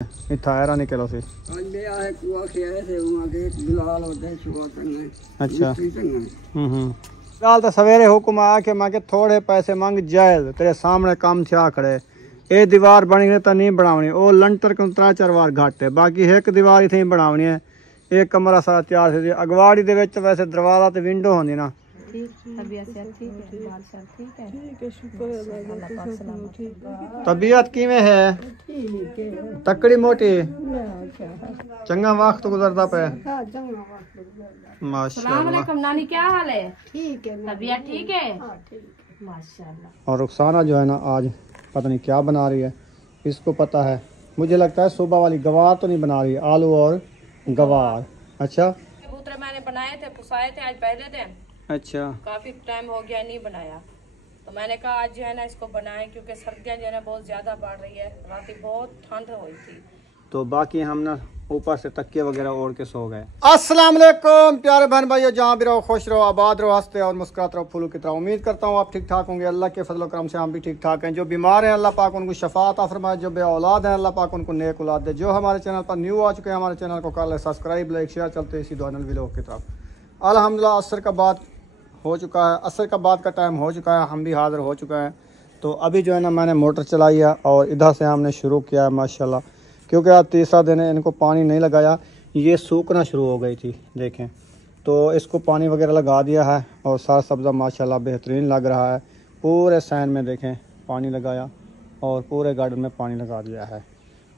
थायरा निकलो से अच्छा गाल तो सवेरे हुक्म आके मैं के थोड़े पैसे मंग जायज तेरे सामने काम थिया खड़े ये दीवार बनी है तो नहीं बनावनी वो लंटर को 3-4 बार घट है बाकी एक दीवार ही बनावनी है एक कमरा सारा तैयार से अगवाड़ी दे विच वैसे दरवाजा ते विंडो होंदी ना तबीयत किवें है तकड़ी मोटी चंगा वक्त गुजरता पे माशाल्लाह। नानी क्या हाल है? ठीक है, तबीयत ठीक है माशाल्लाह। और रुखसाना जो है ना आज पता नहीं क्या बना रही है इसको पता है मुझे लगता है सुबह वाली गवार तो नहीं बना रही आलू और गवार। अच्छा कबूतर मैंने बनाए थे पुसाए थे आज पहले दिन। अच्छा काफी टाइम हो गया नहीं बनाया तो मैंने कहा आज जो है ना इसको बनाएं क्योंकि सर्दियाँ जो है ना बहुत ज्यादा बढ़ रही है रात बहुत ठंड हुई थी तो बाकी हम ना ऊपर से तकिए वगैरह ओढ़ के सो गए। अस्सलाम वालेकुम प्यारे बहन भाइयों जहाँ भी रहो खुश रहो आबाद रहो हंसते और मुस्कुराते रहो फूलों की तरह। उम्मीद करता हूँ आप ठीक ठाक होंगे अल्लाह के फजल करम से हम भी ठीक ठाक हैं। जो बीमार हैं अल्लाह पाक उनको शफात अता फरमाए जो बे औलाद हैं अल्लाह पाक उनको नेक औलाद दे। जो हमारे चैनल पर न्यू आ चुके हैं हमारे चैनल को कर ले सब्सक्राइब लाइक शेयर चलते इसी दुआनल व्लॉग की तरफ। अल्हम्दुलिल्लाह असर का बाद हो चुका है असर का बाद का टाइम हो चुका है हम भी हाजिर हो चुके हैं। तो अभी जो है ना मैंने मोटर चलाई है और इधर से हमने शुरू किया है माशाल्लाह क्योंकि आज तीसरा दिन है इनको पानी नहीं लगाया ये सूखना शुरू हो गई थी देखें तो इसको पानी वगैरह लगा दिया है और सारा सब्ज़ा माशाल्लाह बेहतरीन लग रहा है। पूरे सैन में देखें पानी लगाया और पूरे गार्डन में पानी लगा दिया है।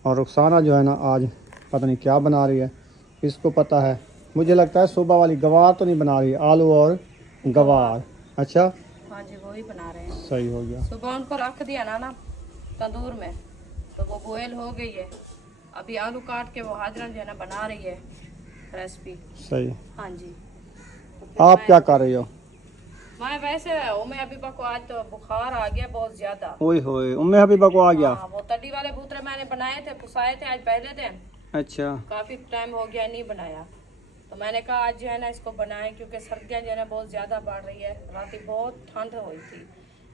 और रुखसाना जो है ना आज पता नहीं क्या बना रही है इसको पता है मुझे लगता है सुबह वाली गवार तो नहीं बना रही आलू और गवार। अच्छा हाँ जी वही बना रहे हैं। सही हो गया सुबह उनको रख दिया ना तंदूर में तो वो बॉयल हो गई है अभी आलू काट के वो हाजरा जो है ना बना रही है रेसिपी। सही हाँ जी आप क्या कर रही हो? मैं वैसे उम्मे हबीबा को आज तो बुखार आ गया बहुत ज्यादा। ओए होए उम्मे हबीबा को आ गया। हाँ, वो तड़ी वाले बूतरे मैंने बनाए थे पुसाए थे आज पहले दिन। अच्छा काफी टाइम हो गया नहीं बनाया तो मैंने कहा आज जो है ना इसको बनाएं क्योंकि सर्दियाँ जो है ना बहुत ज्यादा बढ़ रही है रात बहुत ठंड हुई थी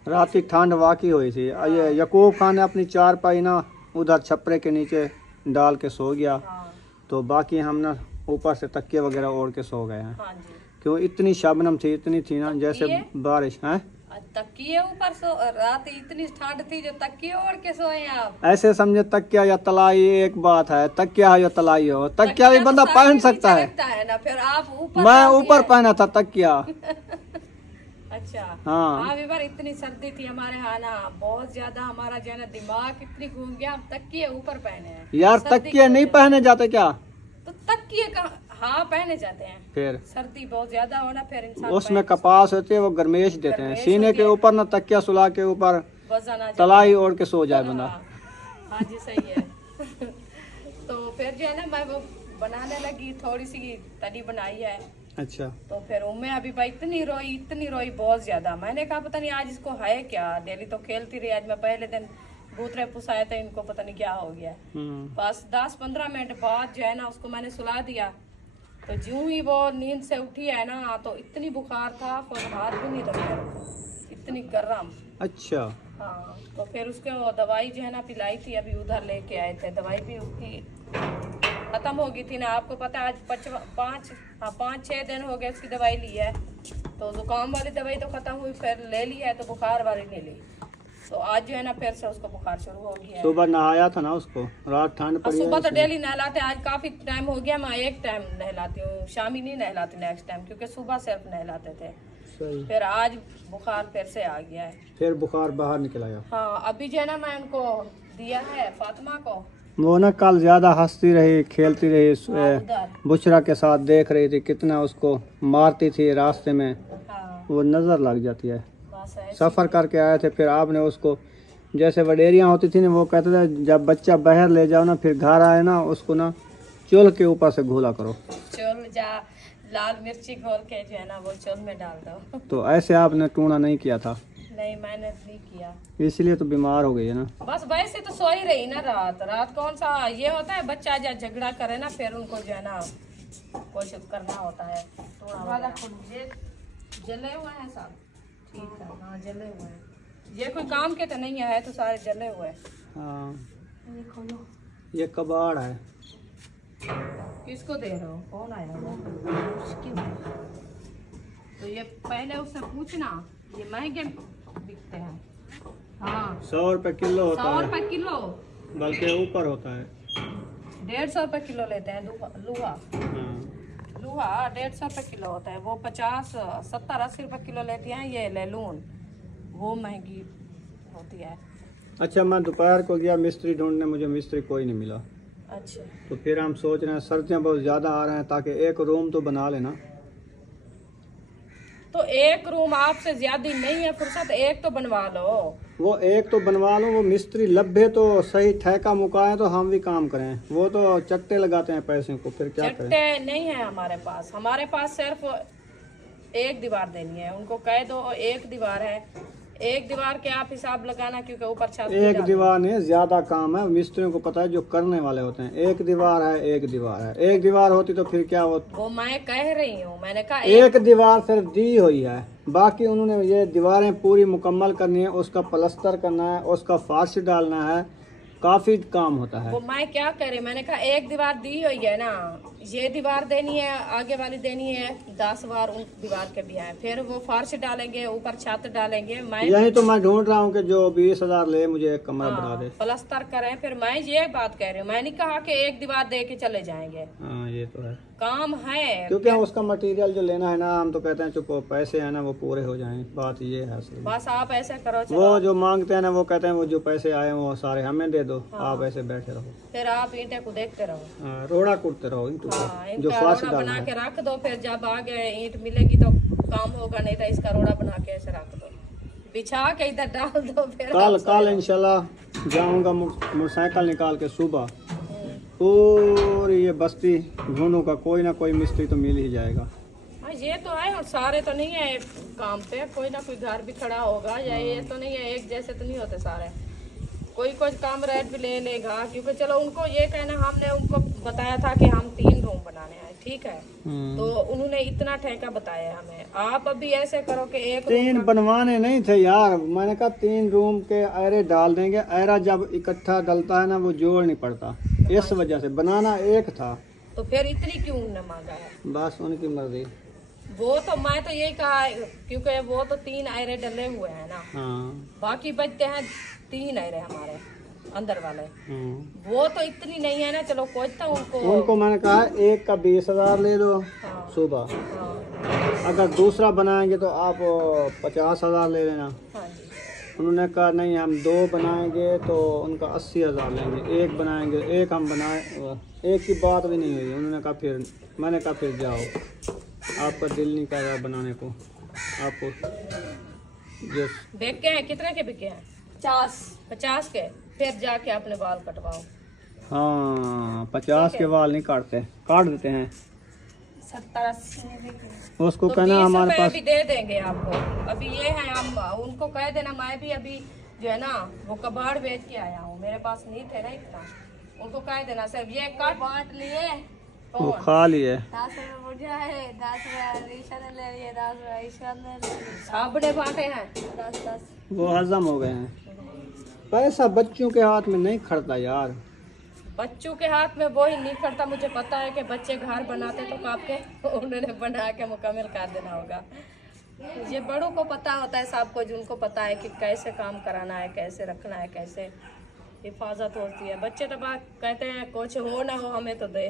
रात ठंड वाकई हुई थी। ये यकूब खान ने अपनी चारपाई ना उधर छपरे के नीचे डाल के सो गया। हाँ। तो बाकी हम ना ऊपर से तकिए वगैरह ओढ़ के सो गए हैं। हाँ जी क्यों इतनी शबनम थी इतनी थी ना जैसे बारिश है तकिए ऊपर सो रात इतनी ठंड थी जो तकिए ओढ़ के सोए आप। ऐसे समझे तकिया या तलाई एक बात है तकिया है या तलाई हो तकिया भी बंदा पहन सकता है ना फिर आप ऊपर मैं ऊपर पहना था तकिया। अच्छा हाँ अभी बार इतनी सर्दी थी हमारे यहाँ ना बहुत ज्यादा हमारा जो है ना दिमाग इतनी घूम गया हम तकिए ऊपर पहने हैं यार तकिए नहीं पहने जाते क्या? तो तकिए का हाँ पहने जाते हैं फिर सर्दी बहुत ज्यादा हो ना फिर इंसान उसमें कपास होती है वो गर्मेश देते हैं सीने के ऊपर ना तकिया सुला के ऊपर तलाई ओढ़ के सो जाए बंदा। हाँ जी सही है तो फिर जो है ना मैं वो बनाने लगी थोड़ी सी तड़ी बनाई है। अच्छा तो फिर उम्मे अभी भाई इतनी रोई बहुत ज्यादा मैंने कहा पता नहीं आज इसको है क्या डेली तो खेलती रही आज मैं पहले दिन बूतरे पुसाए थे इनको पता नहीं क्या हो गया। बस 10-15 मिनट बाद जो है ना उसको मैंने सुला दिया तो ज्यों ही वो नींद से उठी है ना तो इतनी बुखार था फिर हाथ भी नहीं लगा इतनी गर्म। अच्छा हाँ तो फिर उसके वो दवाई जो है ना पिलाई थी अभी उधर लेके आए थे दवाई भी उसकी खत्म हो गई थी ना आपको पता है आज 5-6 दिन हो गए उसकी दवाई ली है तो जुकाम वाली दवाई तो खत्म हुई फिर ले ली है तो बुखार वाली नहीं ली तो आज जो है ना फिर से उसको बुखार शुरू हो गया है। सुबह नहाया था ना उसको रात ठंड पड़ी सुबह तो डेली नहलाते आज काफी टाइम हो गया मैं एक टाइम नहलाती हूँ शामी नहीं नहलाती नेक्स्ट टाइम क्योंकि सुबह सिर्फ नहलाते थे। सही। फिर आज बुखार फिर से आ गया है फिर बुखार बाहर निकल आया। हाँ अभी जो है ना मैं उनको दिया है फातिमा को वो ना कल ज्यादा हंसती रही खेलती रही बुशरा के साथ देख रही थी कितना उसको मारती थी रास्ते में। हाँ। वो नजर लग जाती है सफर करके आए थे फिर आपने उसको जैसे वडेरियां होती थी ना वो कहते थे जब बच्चा बाहर ले जाओ ना फिर घर आए ना उसको ना चूल के ऊपर से घोला करो चूल जा लाल मिर्ची घोल के जो है ना वो चूल में डाल दो। तो ऐसे आपने टूना नहीं किया था? नहीं मैंने नहीं किया इसलिए तो बीमार हो गई है ना। बस वैसे तो सो ही रही ना रात कौन सा ये होता है बच्चा जब झगड़ा करे ना फिर उनको जो है ना कोशिश करना होता है थोड़ा जले हुए हैं सब ठीक है। हाँ जले हुए हैं ये कोई काम के तो नहीं है तो सारे जले हुए हैं। हाँ ये कबाड़ है। किसको दे रहे हो? कौन आया वो? तो ये पहले उससे पूछना, ये महंगे बिकते हैं। हाँ 100 रुपए किलो होता 100 है, रुपए किलो, बल्कि ऊपर होता है। 150 रुपए किलो लेते हैं लूहा। हाँ। लूहा 150 रुपए किलो होता है, वो 50 70 80 रुपए किलो लेती हैं। ये लैलून वो महंगी होती है। अच्छा, मैं दोपहर को गया मिस्त्री ढूंढने, मुझे मिस्त्री कोई नहीं मिला। अच्छा तो फिर हम सोच रहे हैं सर्दियाँ बहुत ज़्यादा आ रहे हैं, ताकि एक रूम तो बना लेना। तो एक रूम आपसे ज्यादा नहीं है फुर्सत, एक तो बनवा लो। वो एक तो बनवा लो, वो मिस्त्री लब्भे तो सही ठेका मुकाए तो हम भी काम करें। वो तो चट्टे लगाते हैं पैसे को, फिर क्या करें। चट्टे नहीं है हमारे पास सिर्फ एक दीवार देनी है। उनको कह दो एक दीवार है, एक दीवार के आप हिसाब लगाना, क्योंकि ऊपर छत भी एक डालनी दीवार नहीं, ज्यादा काम है। मिस्त्रियों को पता है, जो करने वाले होते हैं। एक दीवार है, एक दीवार है। एक दीवार होती तो फिर क्या होता। वो मैं कह रही हूँ, मैंने कहा एक दीवार सिर्फ दी हुई है, बाकी उन्होंने ये दीवारें पूरी मुकम्मल करनी है, उसका प्लस्तर करना है, उसका फर्श डालना है, काफी काम होता है। वो मैं क्या कह रही, मैंने कहा एक दीवार दी हुई है ना, ये दीवार देनी है, आगे वाली देनी है, 10 बार उन दीवार के भी है, फिर वो फर्श डालेंगे, ऊपर छत डालेंगे। मैं यही तो मैं ढूंढ रहा हूँ कि जो 20,000 ले मुझे एक कमरा बना दे। प्लस्तर करें। फिर मैं ये बात कह रही हूँ, मैं नहीं कहा कि एक दीवार दे के चले जाएंगे। हाँ ये तो है, काम है, क्योंकि उसका मटेरियल जो लेना है ना, हम तो कहते हैं चुप पैसे है ना वो पूरे हो जाएं। बात ये है असल में। बस आप ऐसे करो। चलो वो जो मांगते हैं ना, वो कहते हैं वो जो पैसे आए वो सारे हमें दे दो। हाँ। आप ऐसे बैठे रहो, फिर आप ईंटे को देखते रहो। हाँ, रोड़ा कूटते रहो ईंटों को, हाँ, जो इनका फर्श रोड़ा डालना बना है। के रख दो, फिर जब आगे ईंट मिलेगी तो काम होगा, नहीं तो इसका रोड़ा बना के ऐसे रख दो, बिछा के इधर डाल दो। फिर कल इंशाल्लाह जाऊंगा मोटरसाइकिल निकाल के सुबह, पूरी ये बस्ती ढूंढूंगा, कोई ना कोई मिस्त्री तो मिल ही जाएगा। हाँ ये तो है, और सारे तो नहीं है काम पे, कोई ना कोई घर भी खड़ा होगा, या ये तो नहीं है एक जैसे तो नहीं होते सारे। कोई कुछ काम रेट भी ले लेगा, क्योंकि चलो उनको ये कहना, हमने उनको बताया था कि हम 3 रूम बनाने हैं, ठीक है, तो उन्होंने इतना ठेका बताया हमें। आप अभी ऐसे करो कि एक 3 बनवाने नहीं थे यार, मैंने कहा 3 रूम के अरे डाल देंगे। अरा जब इकट्ठा डलता है ना, वो जोड़ नहीं पड़ता, इस वजह से बनाना एक था। तो फिर इतनी क्यों उन्होंने मांगा है? बस उनकी मर्जी। वो तो मैं तो यही कहा, क्योंकि वो तो 3 आयरे डले हुए हैं ना, हाँ बाकी बचते हैं 3 आयरे हमारे अंदर वाले। वो तो इतनी नहीं है ना, चलो कोई तो उनको मैंने कहा एक का 20,000 ले दो। हाँ, सुबह हाँ, अगर दूसरा बनाएंगे तो आप 50,000 ले लेना। हाँ जी। उन्होंने कहा नहीं, हम 2 बनाएंगे तो उनका 80,000 लेंगे, एक बनाएंगे, एक हम बनाए, एक की बात भी नहीं हुई। उन्होंने कहा फिर, मैंने कहा फिर जाओ, आपका दिल नहीं कर रहा बनाने को। आपको जो बिके हैं, कितने के बिके हैं? 50 के। फिर जाके अपने बाल कटवाओ। हाँ 50 के बाल नहीं काटते, काट देते हैं। 70-80 उसको तो कहना 20 हमारे रुपए पास भी दे देंगे आपको। अभी ये है, हम उनको कह देना, मैं भी अभी जो है ना वो कबाड़ बेच के आया हूँ, मेरे पास नहीं थे ना इतना। उनको कह देना सर ये कट बांट लिए, वो खा लिए। 10 रुपए मुझे है, 10 रुपए ईशा ने ले लिए, 10 रुपए ईशा ने ले लिए, साबड़े बांटे हैं 10-10। वो हजम हो गए हैं। पैसा बच्चों के हाथ में नहीं खड़ता यार। बच्चों के हाथ में वो ही नहीं करता। मुझे पता है कि बच्चे घर बनाते तो आपके उन्होंने बना के मुकम्मल कर देना होगा। ये बड़ों को पता होता है सब कुछ, उनको पता है कि कैसे काम कराना है, कैसे रखना है, कैसे हिफाजत होती है। बच्चे तो बात कहते हैं कुछ हो ना हो हमें तो दे।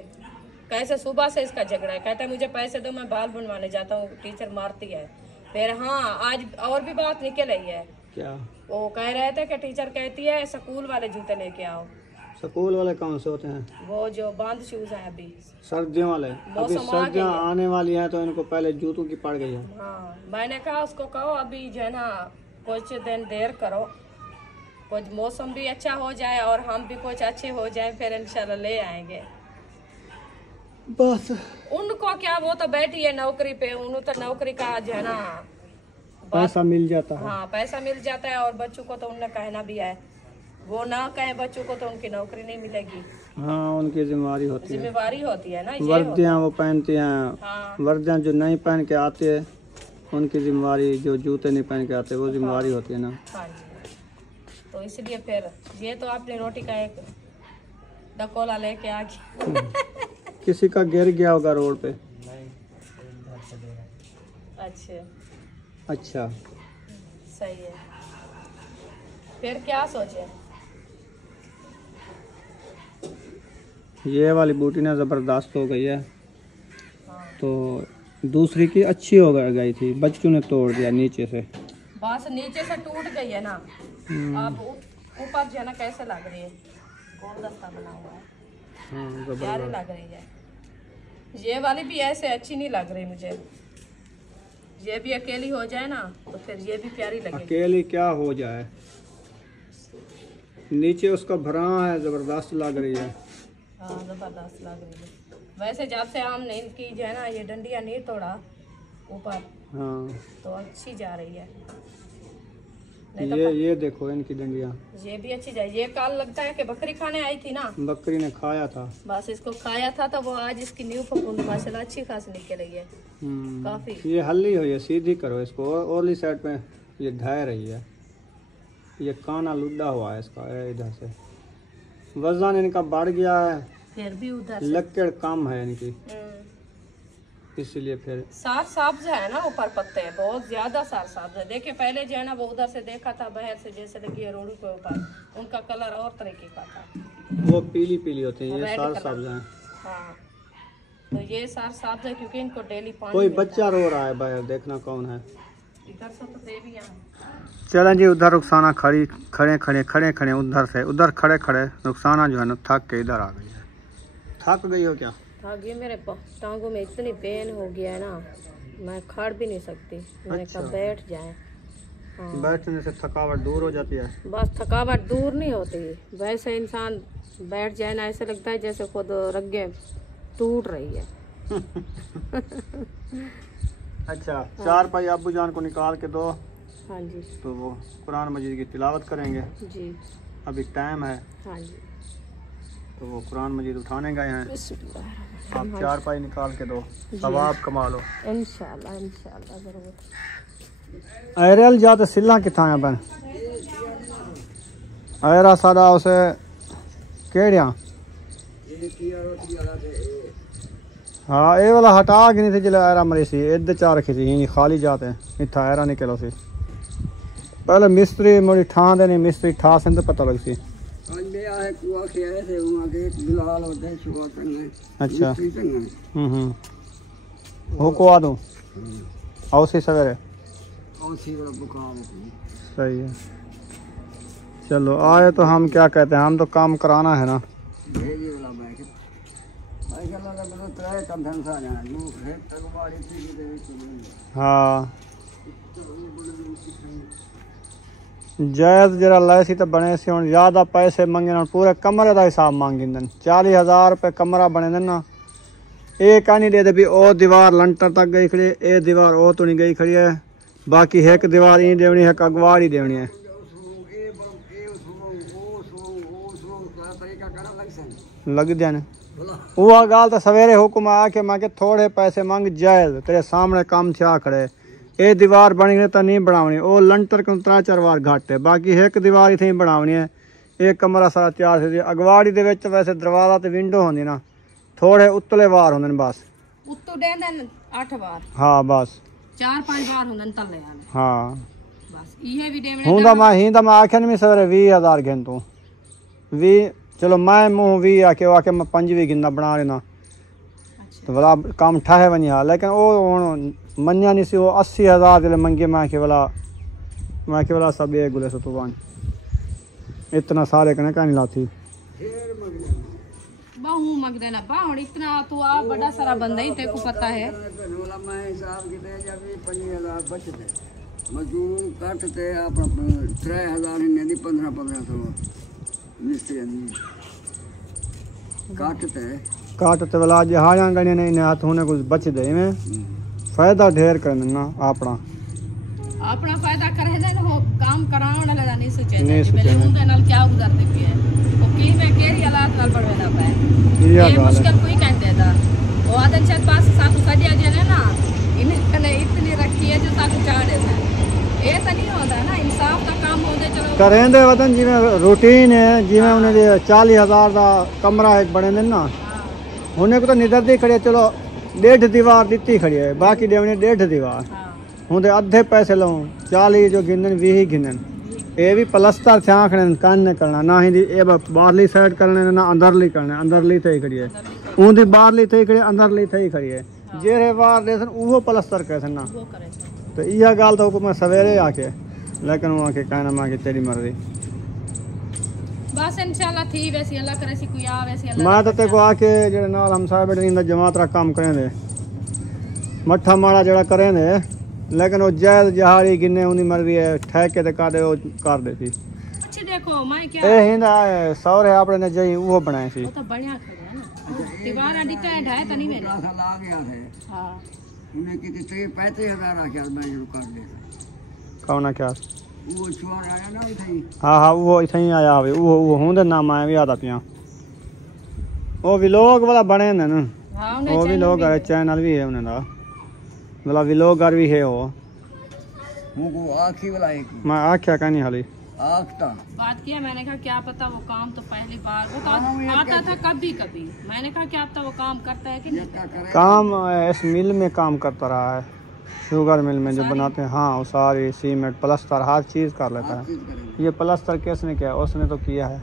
कैसे सुबह से इसका झगड़ा है, कहता है मुझे पैसे दो, मैं बाल बनवाने जाता हूँ, टीचर मारती है। फिर हाँ आज और भी बात निकल रही है, क्या वो कह रहे थे कि टीचर कहती है स्कूल वाले जूते लेके आओ। स्कूल वाले कौन से होते हैं? वो जो बंद शूज हैं अभी सर्दियों वाले। अभी सर्दियाँ आने वाली हैं तो इनको पहले जूतों की पड़ गई है। हाँ मैंने कहा उसको कहो अभी जो है ना कुछ दिन देर करो, कुछ मौसम भी अच्छा हो जाए और हम भी कुछ अच्छे हो जाए, फिर इंशाल्लाह ले आएंगे। बस उनको क्या, वो तो बैठी है नौकरी पे, उन्हें तो नौकरी का जो है ना पैसा मिल जाता है। हाँ पैसा मिल जाता है, और बच्चों को तो उन्हें कहना भी है, वो ना कहे बच्चों को तो उनकी नौकरी नहीं मिलेगी। हाँ उनकी जिम्मेवारी होती है, जिम्मेवारी होती है ना। वर्दियाँ वो पहनती हैं। हाँ। वर्दियाँ जो नहीं पहन के आते हैं उनकी जिम्मेवारी, जो जूते नहीं पहन के आते वो जिम्मेवारी होती है ना। हाँ जी, तो इसलिए फिर ये तो आपने रोटी का एक डकोला लेके आ गया। किसी का गिर गया होगा रोड पे। अच्छा अच्छा सही है। फिर क्या सोचे? ये वाली बूटी ना ज़बरदस्त हो गई है। हाँ। तो दूसरी की अच्छी हो गई थी, बच्चों ने तोड़ दिया नीचे से। बस नीचे से टूट गई है ना। अब ऊपर जो है ना कैसे लग रही है, गुलदस्ता बना हुआ है। हाँ, प्यारी लग रही है। ये वाली भी ऐसे अच्छी नहीं लग रही मुझे। ये भी अकेली हो जाए ना तो फिर ये भी प्यारी लगेगी। अकेली क्या हो जाए, नीचे उसका भरा है, जबरदस्त लग रही है। हाँ जबरदस्त लग रही है। वैसे जब से आम नहीं की जो है ना ये डंडिया नहीं तोड़ा ऊपर, हाँ तो अच्छी जा रही है। ये देखो इनकी डंडिया, ये भी अच्छी जाए। ये कल लगता है कि बकरी खाने आई थी ना, बकरी ने खाया था। बस इसको खाया था तो वो आज इसकी न्यू फफूंद माशाल्लाह अच्छी खास निकल रही है। काफी ये हल्ली हुई है, सीधी करो इसको। ओरली साइड पे ये ढह रही है, ये काना लुड्डा हुआ है इसका। इधर से वजन इनका बढ़ गया है, फिर भी उधर लक्कड़ कम है इनकी, इसलिए फिर सार सब्ज है ना ऊपर पत्ते बहुत ज्यादा सार सब्ज है। देखिए पहले जो है ना वो उधर से देखा था बाहर से जैसे लगी है रोड के ऊपर, उनका कलर और तरीके का था, वो पीली पीली होती है। ये सार सब्ज है। हाँ तो ये सार सब्ज है क्योंकि इनको डेली पानी कोई बच्चा रो रहा है बाहर, देखना कौन है। इधर से तो देवी यहाँ। चलें जी, उधर रुखसाना खड़े उधर खड़े रुखसाना जो है ना थक के इधर आ गई है। थक गई हो क्या? थक गई, मेरे टांगों में इतनी पेन हो गया है ना, मैं खड़ भी नहीं सकती। मैंने कहा बैठ जाए। हाँ। बैठने से थकावट दूर हो जाती है। बस थकावट दूर नहीं होती, वैसे इंसान बैठ जाए ना ऐसा लगता है जैसे खुद रगें टूट रही है। अच्छा हाँ। चार पाई अब्बू जान को निकाल के दो। हाँ जी। तो वो कुरान मजीद की तिलावत करेंगे जी। अभी टाइम है। हाँ जी। तो वो कुरान मजीद उठाने गए हैं। आप हाँ चार पाई निकाल के दो, सवाब कमा लो इंशाल्लाह इंशाल्लाह जरूर। एरल जाते सिल्ला कितना है बहन? एरा सारा उसे केड़िया। हाँ ये वाला हटा के नहीं थी जिले एरा मरी सी, इधर चार रखी थी खाली जाते इतना एरा निकलो सी। पहले मिस्त्री मोड़ी ठां देनी, मिस्त्री ठा से तो पता लग सी। अच्छा हो को आ दूँ आओ सी सवेरे। सही है, चलो आए तो हम क्या कहते हैं, हम तो काम कराना है ना। हाँ जायद जरा लै सी तो बने सी, हुण ज़्यादा पैसे मंगे ना, पूरे कमरे का हिसाब मांगिंदन। 40,000 रुपये कमरा बने ना। ये कह नहीं दे भी ओ दीवार लंटर तक गई खड़ी है, ये दीवार ओ तो नहीं गई खड़ी है, बाकी एक दीवार ही देनी है, अगवाड़ ही देनी है। लग दिया ने वो गाल तो सवेरे हुक्म आके मैं के थोड़े पैसे मंग जायज, तेरे सामने काम थिया खड़े। ये दीवार बनी तो नहीं बनावनी, वो लंटर को 3-4 बार घट है, बाकी एक दीवार ही थी बनावनी है। एक कमरा सारा तैयार से अगवाड़ी दे विच वैसे दरवाजा ते विंडो होंदी ना, थोड़े उत्तले बार होंदे ने बस। उत्तों देंदन 8 बार। हाँ बस 4-5 बार होंदन तले वाले। हाँ बस इहे भी देवने हुंदा मैं आखे नहीं सवेरे 20,000 घेन तू 20, चलो मैं मुँह 20 आके मैं 5 गिनना बना लेना। तो भला काम ठाहे वनी हा, लेकिन वो मनिया नहीं सी। वो 80,000 जल्द मंगे, मैं के भला सब एक गुले से तुबान इतना सारे कने कहीं लाती बहु मग देना बाहुन इतना तो आप बड़ा सारा बंदा ही तेको पता है। मजदूर काटते अपना 3,000 ने दी 1500 मिस्त्री काटते वाला जहां गणे ने इन्हें हाथ होने कुछ बच दे में फायदा ढेर करना ना अपना फायदा करे ना हो काम करावण वाला नहीं सोचे पहले उनके नाल क्या गुजरते पिए वो की में केरी हालात नाल पड़वे ना पाए। ये मुश्किल कोई कह देता वो आदन छत पास साकू सडिया जे ना इन्हें कने इतनी रखी है जो साकू चाड़े है ये तो नहीं होता ना इंसाफ का काम होते चलो करेंदे वतन जिवें रूटीन है जिवें उन्हें 40,000 का कमरा एक बने दिन ना उन्हें को तो निदरदी खड़ी चलो 1.5 दीवार दिती खड़ी है बाकी देवने 1.5 दीवार हूँ अद्धे पैसे लूँ 40 जो गिनन 20 गिनन ये भी प्लस्तर थे आखने कान ने करना ना ही ये बाहरली साइड करने ना अंदरली करना अंदरली थे खड़ी है ऊँधी बाहरली थे खड़ी अंदरली थे खड़ी है जेरे बाहर देसन वो प्लस्तर कैसे ना तो यह गाल तो मैं सवेरे आके लेकिन वहाँ के कहना माँ की तेरी मर्जी बस इंशाल्लाह थी वैसी अल्लाह करे सी कोई आ वैसी अल्लाह मैं तो तेरे को आके जेड़े नाल हम साहब बैठे इंदा जमात रा काम करें दे मट्ठा माड़ा जड़ा करें दे लेकिन वो जायद जहाड़ी गिने उनी मर्जी है ठेके ते कादे वो कर देती अच्छी देखो मैं क्या ए हिंदा सौरे आपने ने जई वो बनाए सी वो तो बढ़िया खड़े है ना दीवार आदि का ढाए तो नहीं मेरे साल आ गया है हां उन्हें कितने 35,000 आके मैं जो कर दे कौना क्या वो छोर आया ना इथे हाँ हाँ वो इथे ही आया हवे वो होंदे नाम आया भी आता पिया वो व्लॉग वाला बने ने ना हां वो भी लोग चैनल भी है उन्हें दा वाला व्लॉगर भी है वो मुझको आखी वाला एक मैं आख्या कहनी हाली आखता बात किया मैंने कहा क्या पता वो काम तो पहली बार वो तो आता था कभी कभी मैंने कहा क्या पता वो काम करता है कि नहीं काम इस मिल में काम करता रहा है शुगर मिल में जो बनाते हैं हाँ वो सारी सीमेंट प्लस्तर हर चीज़ कर लेता है ये प्लस्तर किसने किया उसने तो किया है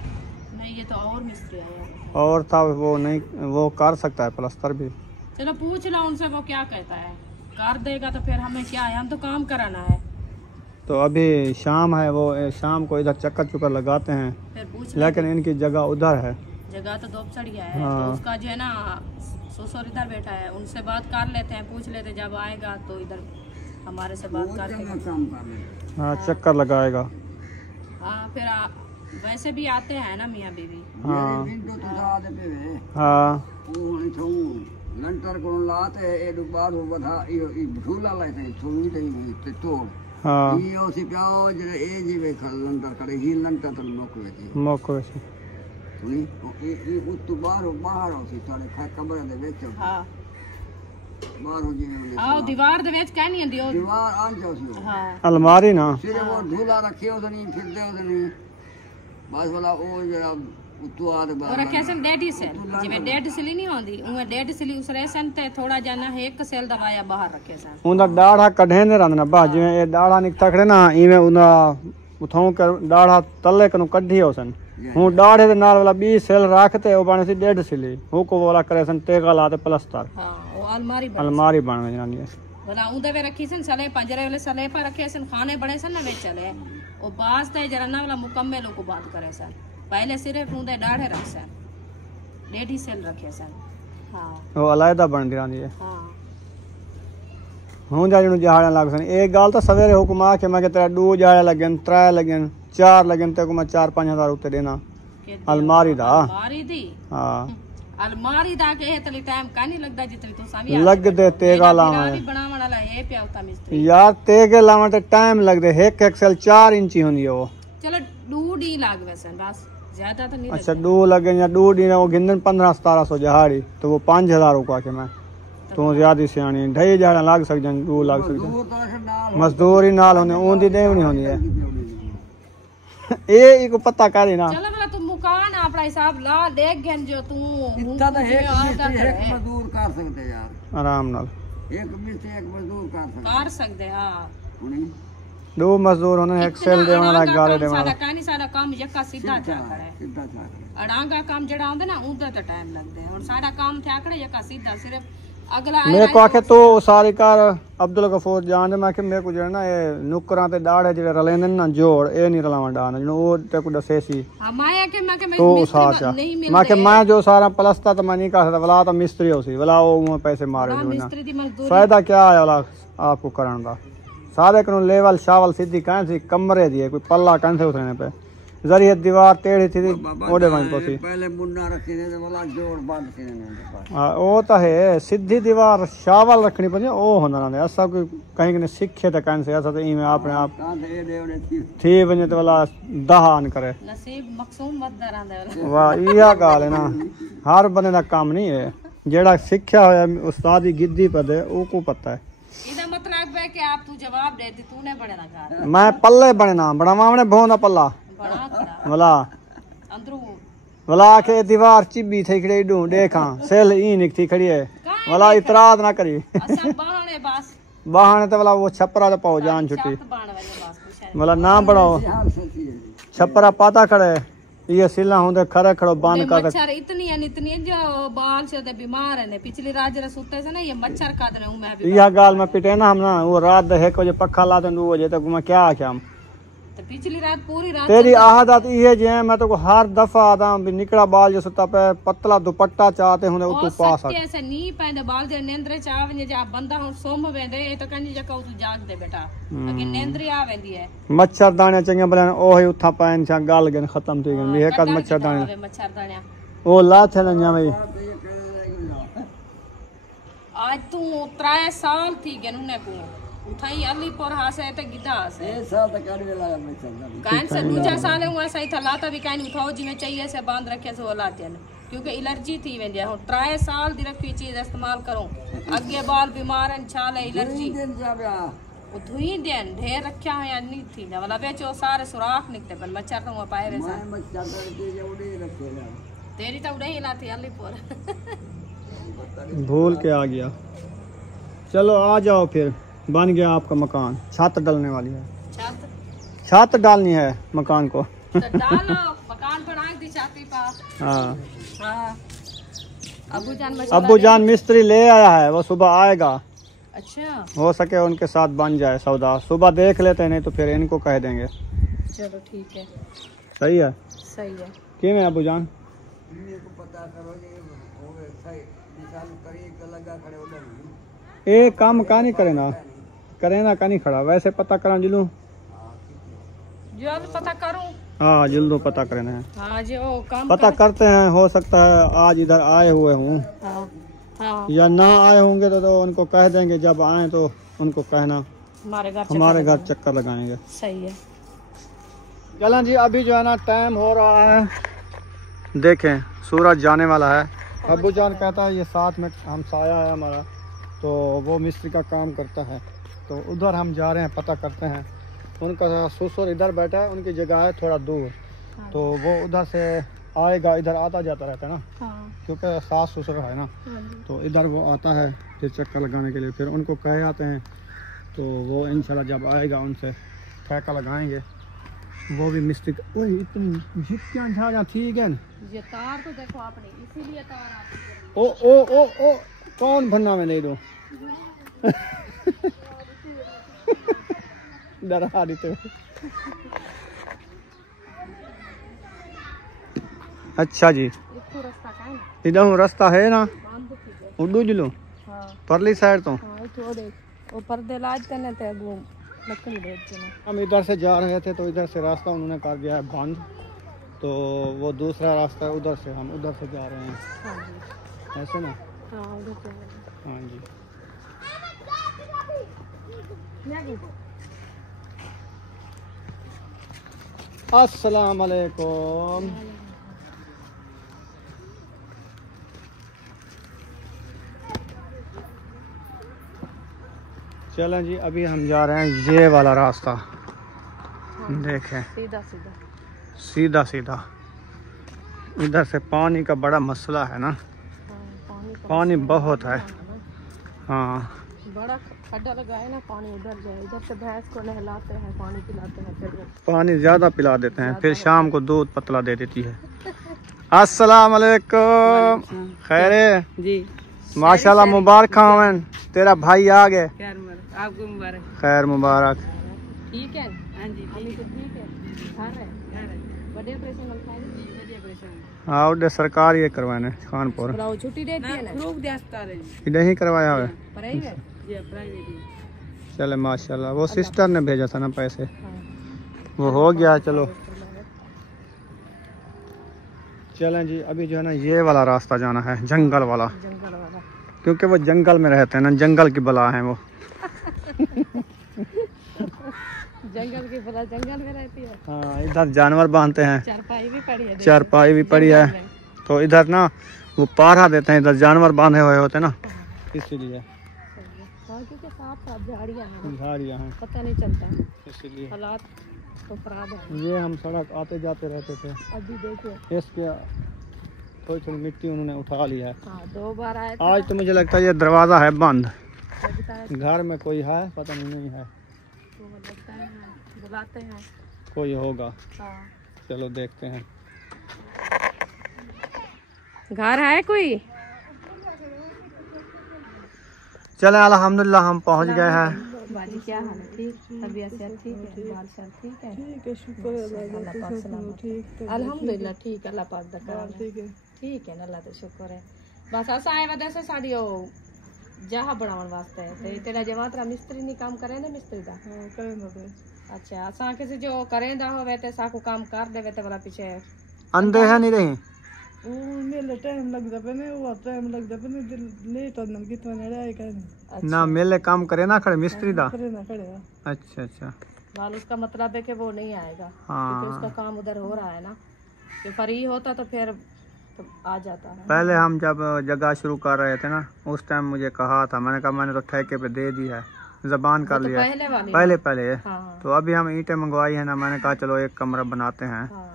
नहीं ये तो और मिस्त्री है और था वो नहीं वो कर सकता है प्लस्तर भी चलो पूछ लो उनसे वो क्या कहता है कर देगा तो फिर हमें क्या है हम तो काम कराना है तो अभी शाम है वो शाम को इधर चक्कर चुक्कर लगाते हैं फिर पूछ लेकिन इनकी जगह उधर है जगह तो दोपसड़िया है हाँ। तो उसका जो है ना ससुर इधर बैठा है उनसे बात कर लेते हैं पूछ लेते हैं, जब आएगा तो इधर हमारे से बात करके काम कर ले हाँ चक्कर लगाएगा हाँ फिर वैसे भी आते हैं ना मियाँ बीवी हाँ मिनटो तो साथ पे वे हाँ वो इथों लंटर को लाते ए दुबार वो बधा ई झूला लाते थोड़ी दई ते तोड़ हाँ ई ओसी प्याओ जे ए जीवे लंटर करे ही लंटर तो नोक वेती मौको वैसे सुनी ई उत्तु बाहर ओसी थोड़े खा कमरे दे विच हाँ बाहर हो जीवे आओ दीवार दे विच कह नहीं आंदी ओ दीवार आन जाओसी हाँ अलमारी ना सिर्फ वो झूला रखे हो नहीं फिरते हो नहीं बस वाला वो जरा उत्तु आ दे और रखे सन डेढ़ से जिਵੇਂ डेढ़ सिली नहीं होंदी उहे डेढ़ सिली उसरे सन ते थोड़ा जाना एक सेल दवाया बाहर रखे सन उनका डाढ़ा कढ़े ने रंधना बा जिवें ये डाढ़ा निकता खड़े ना इवें उनका उथों कर डाढ़ा तले कनु कढ़ी हो सन हूँ डाढ़े दे नाल वाला 20 सेल रखते वो बने सी 1.5 सिली हूँ को वाला करे सन टेका लाते प्लस्तर हाँ वो अलमारी बन जानी है भला उंदे वे रखी सन सले पंजरे वाले सले पर रखे सन खाने बड़े सन ना वे चले वो बास ते जरना वाला मुकम्मल को बात करे सन पहले सिर्फ उंदे डाढ़े रख सन 1.5 सेल रखे सन हाँ वो अलहदा बन जानी है हाँ हूँ जाने जहाड़ा लग सन एक गाल तो सवेरे हुक्म आ के मैं तेरा 2 जहाड़ा लगन 3 लगन 4 लगन ते को मैं 4-5 हजार उत्ते देना अलमारी दा अलमारी दी हाँ अलमारी दा के तली टाइम का नहीं लगदा जितनी तो सामी लग दे तेगा लावा भी बनावण वाला है पे आवता मिस्त्री यार तेगे लावा ते टाइम लग दे एक एक्सेल 4 इंची होंदी है वो चलो 2 डी लाग वैसन बस ज्यादा तो नहीं अच्छा 2 लगे या 2 डी वो गिनन 1500-1700 जहाड़ी तो वो 5000 को आके मैं तो ज्यादा सियाणी 2.5 जहाड़ा लाग सक जन 2 लाग सक दूर तो ऐसे नाल मजदूरी नाल होने ऊंदी देवनी होंदी है ए इको पता करी ना चलो भला तू मुकान अपना हिसाब ला देख गन जो तू इतना तो एक मजदूर कर सकते यार आराम नाल एक मिस्त्री एक मजदूर कर सकते कर सकते हां हुनी 2 मजदूर होने एक्सेल देवना ला गारे देवना साडा कानी साडा काम यक्का सीधा जा करे सीधा था अड़ांगा काम जड़ा होंदे ना उंदा तो टाइम लगदे और साडा काम थया करे यक्का सीधा सिर्फ अगला मैं को आखे तो सारी कार अब्दुल गफूर जान मैं कि मेरे को जो ना ये नुकरां ते दाढ़े जेड़े रलेंदे ना जोड़ ए नहीं रलावा डान जो वो ते को दसे सी हां माया के मैं तो साचा मैं कि मैं जो सारा प्लस्तर तो मैं नहीं कर सकता वाला तो मिस्त्री हो सी वाला वो पैसे मारे जो ना मिस्त्री दी मजदूरी फायदा क्या है वाला आपको करन दा सारे कनु लेवल शावल सीधी कहां सी कमरे दी कोई पल्ला कहां से उतरने पे जरिए दीवार टेढ़ी थी ओडे बन पसी पहले मुन्ना रखे थे वाला जोड़ बांध के ने हां ओ तो है सीधी दीवार शावल रखनी पड़ी ओ होना ना ऐसा कोई कहीं ने सीखे तो कहां से ऐसा तो ई में अपने आप कहां से ए देवने थी वने तो वाला दहान करे नसीब मकसूम मत दरांदे वाह इया गाल है ना हर बने दा काम नहीं है जेड़ा सीखया होया उस्ताद दी गिद्दी पदे ओ को पता है इदा मतलब है कि आप तू जवाब दे दी तूने बड़े लगा मैं पल्ले बने ना बड़ा हमने भोंदा पल्ला बड़ा खड़ा बोला अंदरू बोला के दीवार चिब्बी थी खड़ी डू देखा सेल ई निकती खड़ी है बोला इतराज ना करी असल बहाने बस बहाने तो बोला वो छपरा तो पाओ जान छुट्टी बोला ना बढ़ाओ छपरा पाता खड़े ये सिला होंदे खड़े खड़ो बंद कर मच्छर इतनी जो बाल से बीमार है ने पिछली रात जरा सुते से ना ये मच्छर काट रहे हूं मैं भी यह गाल में पिटे ना हम ना वो रात 1 बजे पक्का ला दे 2 बजे तक मैं क्या आख्या हम तो पिछली रात पूरी रात तेरी आदत ये जे मैं तो हर दफा आदा भी निकला बाल जो सुता पे पतला दुपट्टा चाहते होंदे तू पास ऐसे नी पैंदे बाल जे नेंद्रे चावने जे बंदा हुन सोम वेंदे ए तो कंजी जका तू जाग दे बेटा अगे नेंद्री आ वेंदी है मच्छरदाने चंगे बलन ओ ही उठा पाइन छा गाल गन खत्म थी गन ये कद मच्छरदाने ओ ला थे ना भाई आज तू 3 साल थी गन ने को उठाई अलीपुर हासे ते गिदा से साल तक करवे लगा मैं चलता कान से दूजा साल हुआ सही था लाता भी कान उठाओ जिਵੇਂ चाहिए से बांध रखे से वो लाते हैं क्योंकि एलर्जी थी वेंदी है 3 साल दी रखी चीज इस्तेमाल करो अगे बाल बीमारन छाले एलर्जी दिन जाबा वो धुई देन ढेर रखा है नहीं थी ना वाला बेचो सारे सुराख निकले पर मच्छर तो पाए वे सा मैं मच्छर के उड़े रखेला तेरी तो उड़े ही लाती अलीपुर भूल के आ गया चलो आ जाओ फिर बन गया आपका मकान छत डलने वाली है छत डालनी है मकान को तो डालो मकान बना दी छाती पास हाँ हाँ अब्बू जान मिस्त्री ले आया है वो सुबह आएगा अच्छा हो सके उनके साथ बन जाए सौदा सुबह देख लेते हैं नहीं तो फिर इनको कह देंगे चलो ठीक है सही है सही है अब्बू जान पता करोगे होवे सही निशान तरीक लगा खड़े उधर ए काम का नहीं करे ना का नहीं खड़ा वैसे पता करा जिलू जो पता करूं हाँ जल्दो पता करना है हाँ जो काम पता करते हैं हो सकता है आज इधर आए हुए हूँ हाँ, हाँ। या ना आए होंगे तो उनको कह देंगे जब आए तो उनको कहना हमारे घर चक्कर लगाएंगे सही है चलें जी अभी जो है ना टाइम हो रहा है देखें सूरज जाने वाला है अब्बू जान कहता है ये साथ में हम साया है हमारा तो वो मिस्त्री का काम करता है तो उधर हम जा रहे हैं पता करते हैं उनका ससुर इधर बैठा है उनकी जगह है थोड़ा दूर हाँ। तो वो उधर से आएगा इधर आता जाता रहता है ना हाँ। क्योंकि सास ससुर है ना तो इधर वो आता है फिर चक्कर लगाने के लिए फिर उनको कह आते हैं तो वो इंशाल्लाह जब आएगा उनसे ठेका लगाएंगे वो भी मिस्त्री इतनी झिटकियाँ झाड़ियाँ ठीक है ये तार तो देखो आपने इसीलिए तार ओ ओ ओ ओ कौन भन्ना में नहीं दो डरा देते अच्छा जी इधर रास्ता है ना उड़ू जिलो परली साइड तो पर्दे लाजते न थे वो लकड़ी बेचते न हम इधर से जा रहे थे तो इधर से रास्ता उन्होंने कर दिया है बंद तो वो दूसरा रास्ता है उधर से हम उधर से जा रहे हैं हाँ ऐसे ना हाँ जी अस्सलाम वालेकुम चलें जी अभी हम जा रहे हैं ये वाला रास्ता देखें सीधा सीधा इधर से पानी का बड़ा मसला है ना पानी बहुत है हाँ बड़ा खड्डा लगा है ना पानी उधर जाए इधर से भैंस को नहलाते हैं पानी पिलाते हैं फिर पानी ज्यादा पिला देते हैं फिर शाम को दूध पतला दे देती है अस्सलाम वालेकुम खैरे जी माशाल्लाह मुबारक हवन तेरा भाई आ गए आपको मुबारक खैर मुबारक ठीक है हाँ जी ठीक है बड़े हाँ उधर सरकार ये करवाने खानपुर छुट्टी देती है ना इधर ही करवाया हुआ चले माशाल्लाह वो सिस्टर ने भेजा था ना पैसे वो हो गया चलो चलें जी अभी जो है ना ये वाला रास्ता जाना है जंगल वाला क्योंकि वो जंगल में रहते हैं ना जंगल की बला है वो जंगल की बला जंगल में रहती है हाँ इधर जानवर बांधते हैं चारपाई भी पड़ी है तो इधर ना वो पारा देते हैं इधर जानवर बांधे हुए होते ना इसीलिए क्योंकि साफ साफ झाड़ियाँ हैं, झाड़ियाँ हैं, पता नहीं चलता है, इसलिए हालात तो खराब है। ये हम सड़क आते जाते रहते थे, अभी देखिए इसके थोड़ी थोड़ी मिट्टी उन्होंने उठा लिया है। हाँ 2 बार आए थे। आज तो मुझे लगता है ये दरवाज़ा है बंद, लगता है घर में कोई है पता नहीं है, तो लगता है बुलाते हैं। कोई होगा, हाँ चलो देखते हैं। घर है कोई? चले अल्हम्दुलिल्लाह हम पहुंच गए हैं। बाजी क्या हाल है? ठीक, तबीयत से ठीक है, बाल शाल ठीक है? ठीक है, शुक्र अल्लाह का, ठीक है, अल्हम्दुलिल्लाह ठीक, अल्लाह पाक दा करम है। ठीक है। ठीक है, अल्लाह तो शुक्र है। बस असा आए वजह से साड़ी ओ जहा बनावन वास्ते ते तेरा जमातरा मिस्त्री नहीं काम करे ना, मिस्त्री दा हां करे ना दे। अच्छा असा के से जो करेंदा होवे ते साकू काम कर देवे ते वाला पीछे अंधे है नहीं रही वो मेले टाइम लगदा पे ने, वो टाइम लगदा पे ने, लेट होना कितना ने आए करे ना मेले काम करे ना खड़े मिस्त्री दा। करे ना खड़े। अच्छा अच्छा, वाल उसका मतलब है कि वो नहीं आएगा हाँ। क्योंकि उसका काम उधर हो रहा है ना, कि फ्री होता तो फिर तो आ जाता है। पहले हम जब जगह शुरू कर रहे थे ना, उस टाइम मुझे कहा था, मैंने कहा मैंने तो ठेके पे दे दी है, जबान कर वो तो लिया पहले वाली पहले। हाँ तो अभी हम ईंटें मंगवाई है ना, मैंने कहा चलो एक कमरा बनाते हैं, हाँ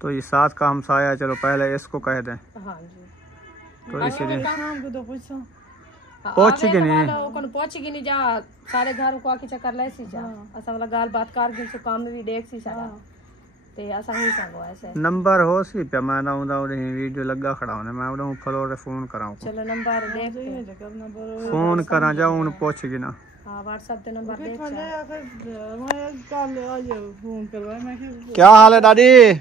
तो ये साथ का हमसाया, चलो पहले इसको कह दें, हाँ जी। तो इसीलिए शाम को तो पूछो पहुंची नहीं। कौन पहुंची नहीं जा सारे घर को आके चक्कर ले सी जा असा वाला गाल बात कर गिन से काम में भी देख सी सारा ते असा ही संगो ऐसे नंबर हो सी पे मैं ना उदा वीडियो लगा खड़ा होने, मैं उदा फ्लोर रे फोन कराऊं, चलो नंबर देख फोन करा जाऊं उन पहुंचेगी ना। हाँ व्हाट्सएप पे नंबर देख कल आ जाओ फोन करवा मैं कि क्या हाल है दादी?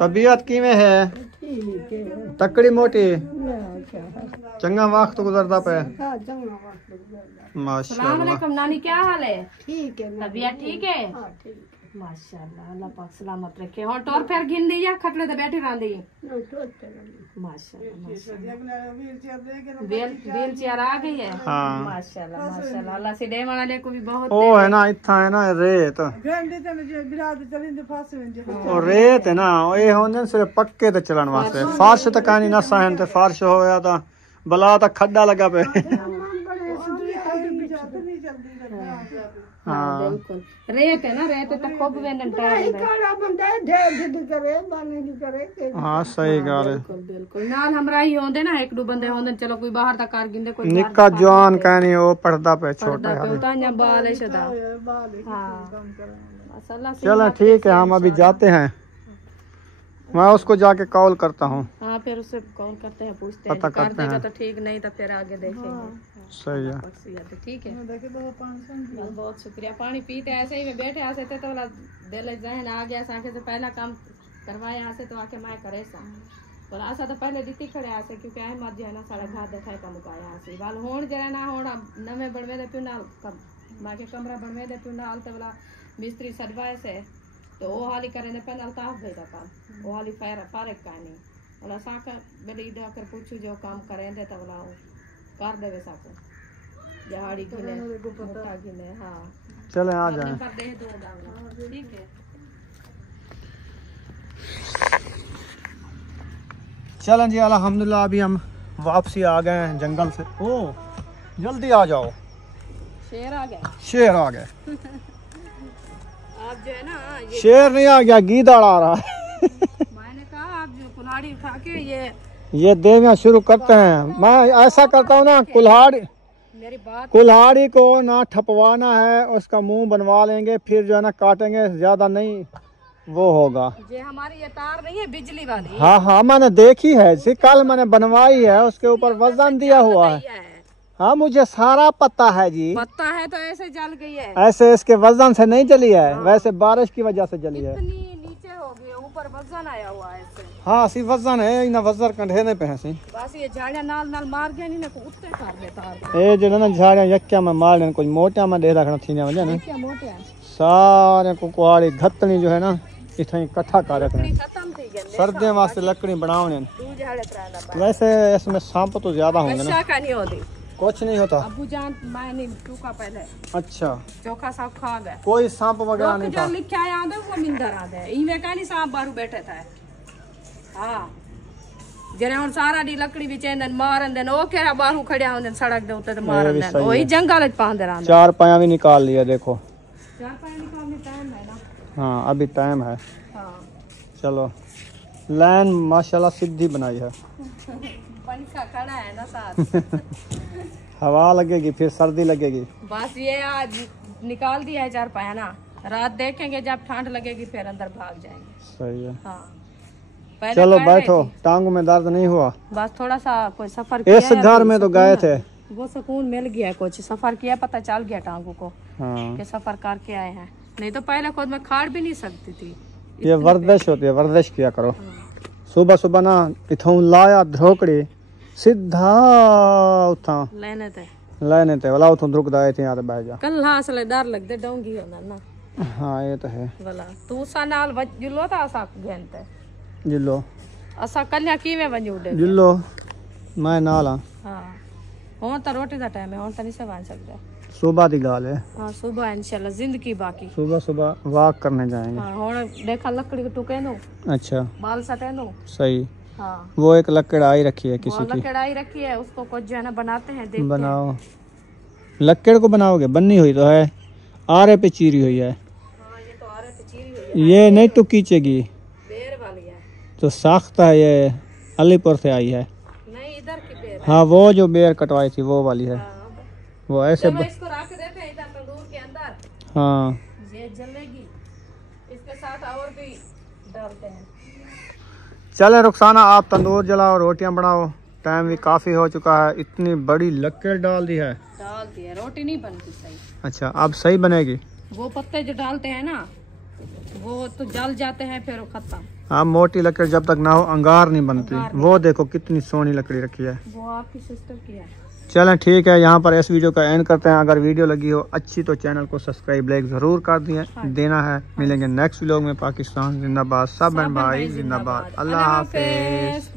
तबीयत किवें है? तकड़ी मोटी? चंगा वक्त गुजरता पे? माशाल्लाह। नानी क्या हाल है? ठीक है, तबीयत ठीक है? माशाल्लाह, अल्लाह पाक सलामत रखे। और टोर पैर गिन दी या खटले ते बैठी रहंदी? माशाल्लाह माशाल्लाह। व्हील चेयर आ गई है? हाँ माशाल्लाह माशाल्लाह। अल्लाह से डे वाले को भी बहुत ओ है ना, इतना है ना रेत, घंटे ते में बिराद चलिंदे फास में ओ रेत है ना, ये होने सिर्फ पक्के ते चलन वास्ते, फर्श ते कानी ना सहन ते फर्श होया ता बला ता खड्डा लगा पे। हाँ बिल्कुल रेत है ना, रेत तो खूब वेंदन टाइम हाँ सही गल है। बिल्कुल बिल्कुल नाल हमरा ही होंदे ना, एक दो बंदे होंदे, चलो कोई बाहर दा कार गिंदे, कोई निक्का जवान कहनी वो पढ़दा पे छोटा है। तांया बाल है सदा। हाँ अल्लाह से चलो ठीक है, हम अभी जाते हैं, मैं उसको जाके कॉल करता हूँ। हाँ फिर उससे कॉल करते हैं, पूछते हैं, पता कर करते देगा हैं। तो ठीक, नहीं तो फिर आगे देखेंगे। सही है, तो ठीक है, बहुत शुक्रिया। पानी पीते ऐसे ही में बैठे ऐसे थे तो वाला दिल जहन आ गया साके से पहला काम करवाए यहाँ से, तो आके मैं करे सा पर ऐसा तो पहले दीती खड़े ऐसे, क्योंकि आई मत जो है ना सारा घर दिखाए का मुका यहाँ से वाल होण जरा ना होण नवे बनवे दे पिंडा माँ के कमरा बनवे दे पिंडा हाल वाला मिस्त्री सजवाए से, तो वो हाली करे ने पहले अल्ताफ भाई का काम, वो हाली फारक का नहीं वाला साका बेले इधर कर पूछू जो काम करें दे तो वाला कर देवे साको जहाड़ी गिने मोटा गिने। हाँ चले आ जाए। नंबर दे दो दावला, ठीक है। चलें जी अल्हम्दुलिल्लाह, अभी हम वापसी आ गए हैं जंगल से। ओ जल्दी आ जाओ, शेर आ गया। शेर आ गए। आप जो है ना ये शेर नहीं आ गया, गीदड़ आ रहा है। मैंने कहा आप जो कुल्हाड़ी उठा के ये देना शुरू करते हैं। मैं ऐसा करता हूँ ना, मेरी बात कुल्हाड़ी को ना ठपवाना है, उसका मुंह बनवा लेंगे, फिर जो है ना काटेंगे, ज्यादा नहीं वो होगा। ये हमारी ये तार नहीं है बिजली वाली। हाँ हाँ मैंने देखी है जी, कल मैंने बनवाई है, उसके ऊपर वजन दिया हुआ है। हाँ मुझे सारा पता है जी, पता है तो ऐसे जल गई है। ऐसे इसके वजन से नहीं जली है, वैसे बारिश की वजह से जली है। इतनी नीचे हो गई, ऊपर वजन आया हुआ है इससे। हाँ सी वजन है, इन वजन कंधे पे है सी। बस ये झाड़ियाँ नाल नाल मार गया नहीं ना, उत्ते कर दे तार। ए जो ना झाड़ियाँ यक्या में मार लेन, कुछ मोटिया में दे रखना थी ना, वजह ना क्या मोटे हैं सारे को कुआड़ी घतनी जो है ना इतना इकट्ठा कर रखना, खत्म थी गए सर्दियों वास्ते लकड़ी बनाने। तू झाड़े त्राला वैसे इसमें सांप तो ज्यादा होंगे ना। अच्छा का नहीं होती, कुछ नहीं होता। अबू जान मैं नहीं टूका पहले अच्छा चोखा सब खा गए, कोई सांप वगैरह नहीं जो था। लिखा याद है वो मिंदर आ दे इवे का नहीं सांप बारू बैठे था। हाँ जरे हुन सारा डी लकड़ी भी चेंदन मारन देन ओ केरा बाहू खड़िया होंदन सड़क दे उते मारन देन ओही जंगल च पांदे रहंदे। 4 पाया भी निकाल लिया देखो। 4 पाया निकालने टाइम है ना। हाँ अभी टाइम है। हाँ चलो लाइन माशाल्लाह सीधी बनाई है। पंखा खड़ा है ना साथ। हवा लगेगी फिर सर्दी लगेगी। बस ये आज निकाल दिया है 4 पाया ना, रात देखेंगे जब ठंड लगेगी फिर अंदर भाग जाएंगे। सही है। हाँ पहले चलो कर रही बैठो, थी। टांगों में दर्द नहीं हुआ? बस थोड़ा सा कोई सफर किया इस है, घर अभी में तो सुकून गए है। थे। वो सुकून मिल गया, कुछ सफर किया पता चल गया टांगों को हाँ कि सफर करके आए हैं। नहीं तो पहले खुद मैं खाड़ भी नहीं सकती थी। ये वर्जिश होती है, वर्जिश किया करो। सुबह सुबह ना इथों लाया धोकड़ी सीधा उठा लेने थे लेने ते वाला उठों रुक दाए थे यहाँ बैठ जा। कल हाँ असले डर लगते डोंगी होना ना हाँ ये तो है। वाला तू सा नाल जुलो था असा गेंते जिलो असा कन्या कीवे वंजू उड़े जिलो मैं नाला। हाँ हुन तो रोटी का टाइम है, हुन तो नहीं से बन सकता। सुबह दी गाल है। हाँ सुबह इंशाल्लाह जिंदगी बाकी। सुबह सुबह वॉक करने जाएंगे। हाँ हुन देखा लकड़ी के टुके नो अच्छा बाल सटे नो। सही। हाँ वो एक लकड़ आई रखी है वो किसी की, लकड़ाई रखी है, उसको कुछ जो है ना बनाते हैं, देखते हैं। बनाओ। लकड़ को बनाओगे? बनी हुई तो है, आरे पे चीरी हुई है। हाँ ये तो आ रहे थे चीरी हुई है, ये नहीं टुकीचेगी बेर वाली है। तो साख्त है, ये अलीपुर से आई है। नहीं इधर की बेर है। हाँ वो जो बेर कटवाई थी वो वाली है। हाँ, वो ऐसे चलो इसको रख देते हैं इधर तंदूर के अंदर, हाँ ये जलेगी। इसके साथ और भी डालते हैं। चले रुखसाना आप तंदूर जलाओ, रोटियां बनाओ, टाइम भी काफ़ी हो चुका है। इतनी बड़ी लकड़ डाल दी है। डाल दिया, रोटी नहीं बनती सही। अच्छा अब सही बनेगी। वो पत्ते जो डालते हैं ना वो तो जल जाते हैं, फिर वो खत्म। हाँ मोटी लकड़ जब तक ना हो अंगार नहीं बनती। अंगार वो देखो कितनी सोहनी लकड़ी रखी है। वो आपकी सिस्टर की है। चलें ठीक है, यहाँ पर इस वीडियो का एंड करते हैं। अगर वीडियो लगी हो अच्छी तो चैनल को सब्सक्राइब लाइक ज़रूर कर दिए देना है। मिलेंगे नेक्स्ट व्लॉग में। पाकिस्तान जिंदाबाद, सब बहन भाई जिंदाबाद। अल्लाह हाफिज़।